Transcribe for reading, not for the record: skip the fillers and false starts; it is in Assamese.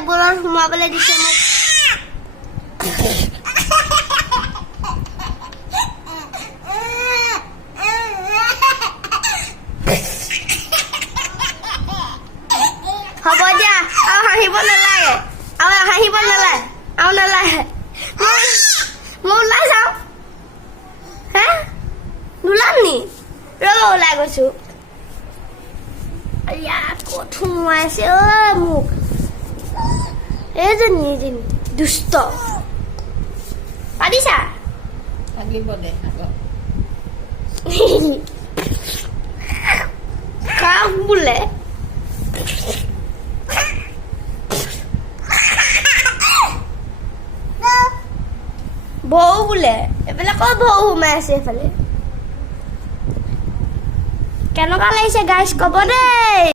এইবোৰত সোমাবলৈ দিছে মোক হ'ব দিয়া আৰু হাঁহিব নালাগে আৰু নালাগে মই ওলাই যাওঁ হে নোলাম নি ৰ'ব ওলাই গৈছো ক'ত সোমোৱাইছে মোক এইজনী দুষ্ট পাৰিছা কাক বোলে বৌ বোলে এইফালে ক'ত বৌ সোমাই আছে এইফালে কেনেকুৱা লাগিছে গাইছ ক'ব দেই।